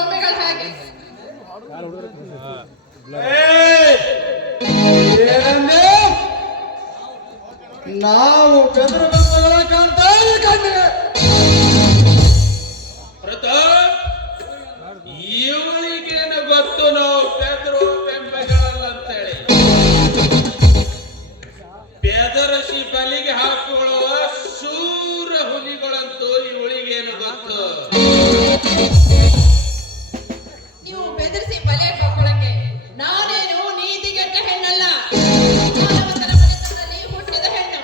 ಒಮ್ಮೆಗಳ ಹಾಗೆ. ನಾವು ಬೆದರ ಬೆಂಬಲ ಕಾಣ್ತಾ ಕಂಡೆ ಇವಳಿಗೇನು ಗೊತ್ತು ನಾವು ಬೆದರು ಬೆಂಬೆಗಳಲ್ಲ ಅಂತೇಳಿ. ಬೆದರಸಿ ಬಲಿಗೆ ಹಾಕುವ ಶೂರ ಹುಲಿಗಳಂತೂ ಇವಳಿಗೇನು ಗೊತ್ತು. ನೀವು ಬೆದರಿಸಿ ಬಲೆ ಹಾಕೊಳ್ಳಕ್ಕೆ ನಾನೇನು ನೀತಿಗೆಟ್ಟ ಹೆಣ್ಣಲ್ಲ, ಮಾನವತರ ಮನೆತನದಲ್ಲಿ ಹುಟ್ಟಿದ ಹೆಣ್ಣು.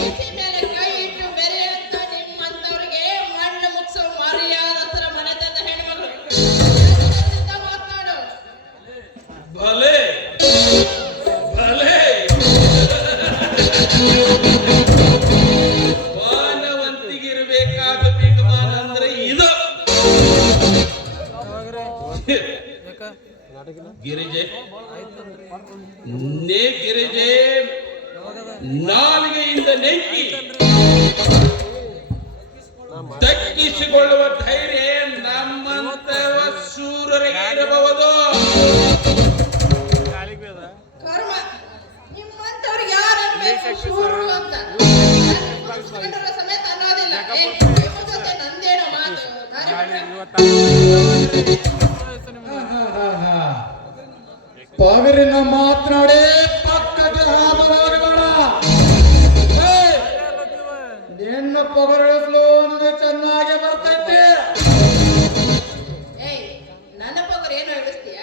ಹೆಜ್ಜೆ ಮೇಲೆ ಕೈ ಇಟ್ಟು ಬೆರೆಯಂತ ನಿಮ್ಮಂತವರಿಗೆ ಮಣ್ಣು ಮುಗಿಸೋ ಮರ್ಯಾದತರ ಮನೆತನದ ಹೆಣ್ಮಗಳು. ಮಾತನಾಡು. ಭಲೆ ಭಲೆ ಮಾನವಂತಿಗಿರ್ಬೇಕಾದ ಬಿಗಮಾನ ಅಂದ್ರೆ ಇದು. ಗಿರಿಜೆ ಗಿರಿಜೆ ನಾಲಿಗೆಯಿಂದ ನೆಕ್ಕಿ ದಕ್ಕಿಸಿಕೊಳ್ಳುವ ಧೈರ್ಯ ನಮ್ಮಂತವ ಶೂರರಿಗೆ ಇರಬಹುದು. ಕರ್ಮ ನಿಮ್ಮಂತವ್ರಿಗೆ ಯಾರು ಅನ್ಬೇಕು ಶೂರು ಅಂತ ಸಮೇತ ಅನ್ನೋದಿಲ್ಲ. ನಿಮ್ಮ ಜೊತೆ ನಂದೇನೋ ಮಾತು. ಪಗರಿನ ಮಾತನಾಡಿ ಪಕ್ಕಕ್ಕೆ ಹಾಕಬೇಡ. ನಿನ್ನ ಪಗರಿಸಲು ನನಗೆ ಚೆನ್ನಾಗಿ ಬರ್ತೈತಿ. ಏಯ್ ನನ್ನ ಪಗರು ಏನು ಹಿಡಿಸ್ತೀಯ?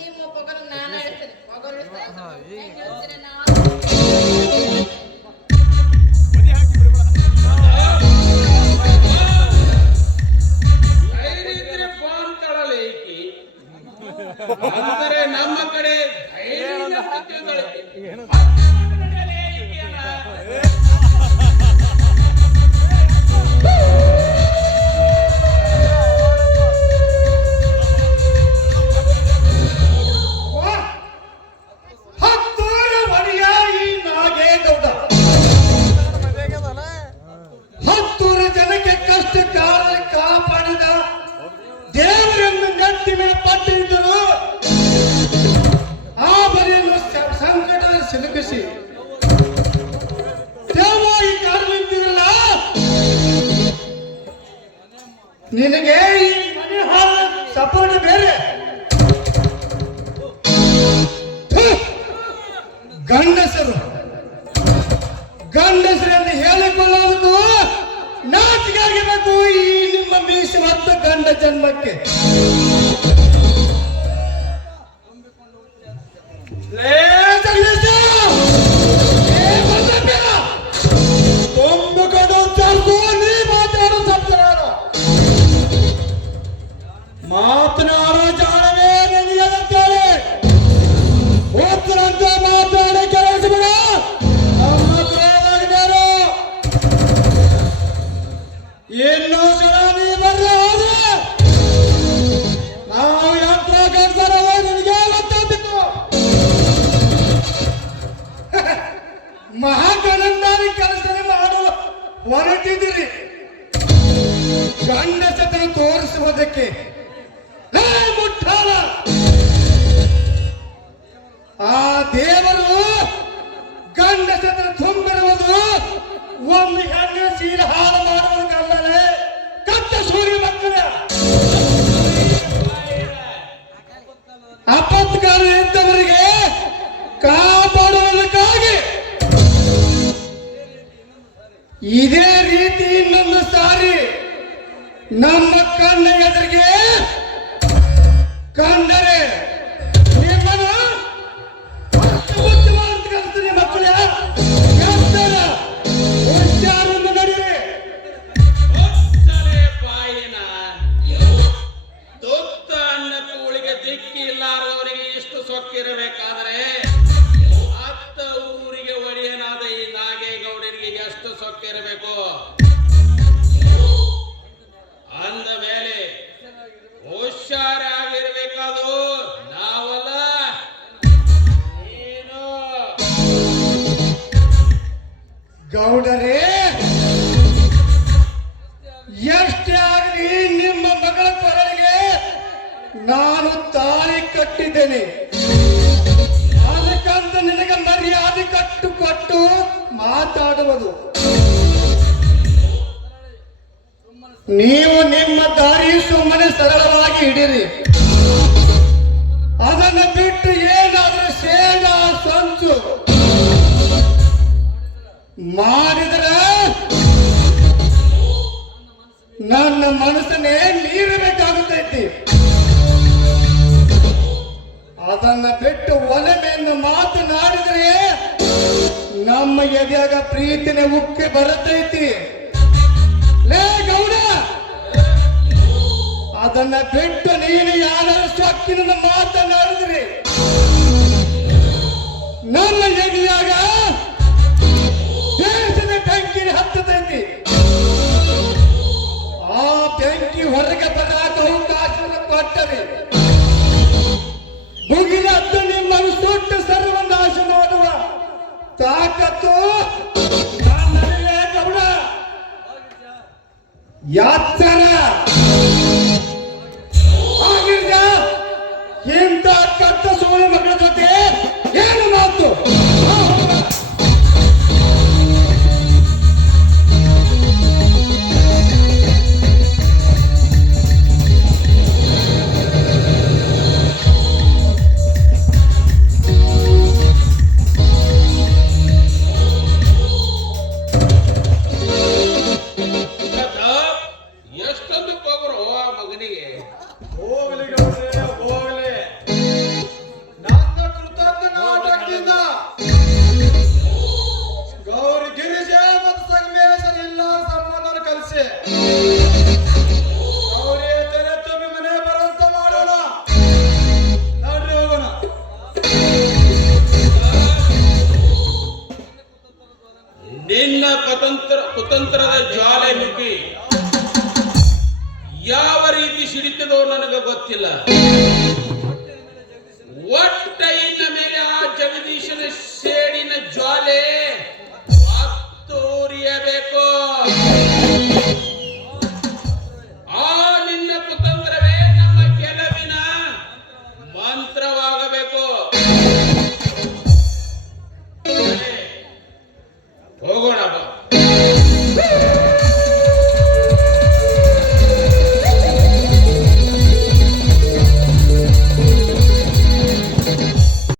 ನಿಮ್ಮ ಪಗರು ನಾನು ಹಿಡಿಸ್ತೇನೆ. ಪಗರು ಹಿಡಿಸ್ತೇನೆ ನಾನು. ಅಂದರೆ ನಮ್ಮ ಕಡೆ ಹತ್ತೂರು ಒಡೆಯ ಈ ನಾಗೇಗೌಡ 10 ಜನಕ್ಕೆ ಕಷ್ಟ ಕಾಪಾಡಿದ ದೇವರನ್ನು ನೆತ್ತಿ ಮೇಲೆ ಪಟ್ಟಿದ್ದರು. ಆ ಬರಿಯನ್ನು ಸಂಕಟ ಸಿಲುಕಿಸಿ ದೇವಾಗಿ ಕಾರಣವಿಲ್ಲ. ನಿನಗೆ ಈ ಮನೆ ಹಾಲ ಸಪೋರ್ಟ್ ಬೇರೆ. ಗಂಡಸರು ಎಂದು ಹೇಳಿಕೊಳ್ಳುವುದು ನಾಚಿಕಾಗಿರಬೇಕು ಈ ನಿಮ್ಮ ಮೀಸೆ ಮತ್ತು ಗಂಡ ಜನ್ಮಕ್ಕೆ. ಮಾತನಾಡೋ ಜಾಣವೇ ನೆನೆಯದಂತೇಳಿ ಉತ್ತರಂತ ಮಾತಾಡ ಕೆಲಸ ಬಿಡ. ಇನ್ನೂ ಜನ ನೀ ಬರ್ಲ ಹೋದ್ರೆ ನಾವು ಯಂತ್ರ ಕೆಲಸ ನಿನಗೆ ಗೊತ್ತಾಗ್ತಿತ್ತು. ಮಹಾಗಣಂದಾರಿ ಕೆಲಸ ಮಾಡಲು ಹೊರಟಿದ್ದೀರಿ. ಗಂಡಸತನ ತೋರಿಸುವುದಕ್ಕೆ ಮುಟ್ಟಾಲ ಆ ದೇವರು ಗಂಡಸತನ ತುಂಬಿರುವುದು ಒಂದು ಹೆಣ್ಣು ಸೀಲ ಹಾಳು ಮಾಡುವುದಕ್ಕಲ್ಲದೆ ಕತ್ತ ಸೂರ್ಯ ಮಕ್ಕಳ ಅಪತ್ಕಾರ ಇದ್ದವರಿಗೆ ಕಾಪಾಡುವುದಕ್ಕಾಗಿ ಇದೇ ರೀತಿ ಇನ್ನೊಂದು ಸಾರಿ ನಮ್ಮ ಕಣ್ಣ ಎದುರಿಗೆ ಕಂಡರೆ ನಿಮ್ಮನ್ನು ಕಲಿಸ್ತೀನಿ ಮಕ್ಕಳ. ಹುಷಾರಿಂದ ನಡೀರಿ. ಬಾಯಿನ ದೊತ್ತ ಅನ್ನ ಕೂಳಿಗೆ ದಿಕ್ಕಿ ಇಲ್ಲಾರದವರಿಗೆ ಇಷ್ಟು ಸೊಕ್ಕಿರಬೇಕಾದರೆ ಅತ್ತ ಊರಿಗೆ ಒಡೆಯನಾದ ಈ ನಾಗೇಗೌಡರಿಗೆ ಎಷ್ಟು ಸೊಕ್ಕಿರಬೇಕು. ಅಂದ ಮೇಲೆ ಹುಷಾರಾಗಿರ್ಬೇಕಾದು ನಾವಲ್ಲ ಏನು. ಗೌಡರೇ, ಎಷ್ಟೇ ಆಗಲಿ ನಿಮ್ಮ ಮಗಳ ಕೊರಳಿಗೆ ನಾನು ತಾಳಿ ಕಟ್ಟಿದ್ದೇನೆ. ಅದಕ್ಕಂತ ನಿನಗೆ ಮರ್ಯಾದೆ ಕೊಟ್ಟು ಮಾತಾಡುವುದು. ನೀವು ನಿಮ್ಮ ದಾರಿ ಸುಮ್ಮನೆ ಸರಳವಾಗಿ ಹಿಡಿರಿ. ಅದನ್ನು ಬಿಟ್ಟು ಏನಾದರೂ ಸೇಡ ಸಂಚು ಮಾಡಿದರೆ ನನ್ನ ಮನಸ್ಸನ್ನೇ ಮೀರಬೇಕಾಗುತ್ತೈತಿ. ಅದನ್ನ ಬಿಟ್ಟು ಒಲಮೆಯನ್ನು ಮಾತನಾಡಿದರೆ ನಮ್ಮ ಎದೆಯಾಗ ಪ್ರೀತಿನೇ ಉಕ್ಕಿ ಬರುತ್ತೈತಿ. ಲೇ ಗೌಡ, ಅದನ್ನ ಬಿಟ್ಟು ನೀನು ಯಾರು ಸೊಕ್ಕಿನ ಮಾತನಾಡಿದ್ರಿ ನಮ್ಮ ಎದೆಯಾಗ ದೇಶದ ಬೆಂಕಿ ಹತ್ತತೈತಿ. ಆ ಬೆಂಕಿ ಹೊರಗೆ ಬರಾಕ ಅವಕಾಶವನ್ನು ಕೊಟ್ಟರೆ ಮುಗಿಲತ್ತು ನಿಮ್ಮನ್ನು ಸುಟ್ಟು ಸರ್ವನಾಶ ಮಾಡುವ ತಾಕತ್ತು ನನ್ನಲ್ಲಿದೆ ಗೌಡ. ಯಾತ್ತರ ಆಗಿರ್ದ ಇಂಥ ಕಟ್ಟ ಸೋಳು ಮಕ್ಕಳ ಜೊತೆ ಏನು ಮಾತು? ಎಷ್ಟೊಂದು ಪವರು ಆ ಮಗನಿಗೆ. ಹೋಗ್ಲಿ ಗೌಡ್ರೆ, ಹೋಗ್ಲಿ. ನನ್ನ ಕೃತಜ್ಞ ನಾಟಕದಿಂದ ಗೌರಿ ಗಿರಿಜೆ ಮತ್ತು ಸಂಗಮೇಶನ ಇಲ್ಲ ಸಂಬಂಧ ಕಲಿಸಿ ಗೌರಿ ತೆರೆ ತುಂಬಿ ಮನೆ ಬರುವಂತ ಮಾಡೋಣ. ನೋಡ್ರಿ ಹೋಗೋಣ. ನಿನ್ನ ಕುತಂತ್ರದ ಜ್ವಾಲೆ ಮುಗಿ ಯಾವ ರೀತಿ ಸಿಡಿತದೋ ನನಗೆ ಗೊತ್ತಿಲ್ಲ. ಒಟ್ಟ ಇನ್ನ ಮೇಲೆ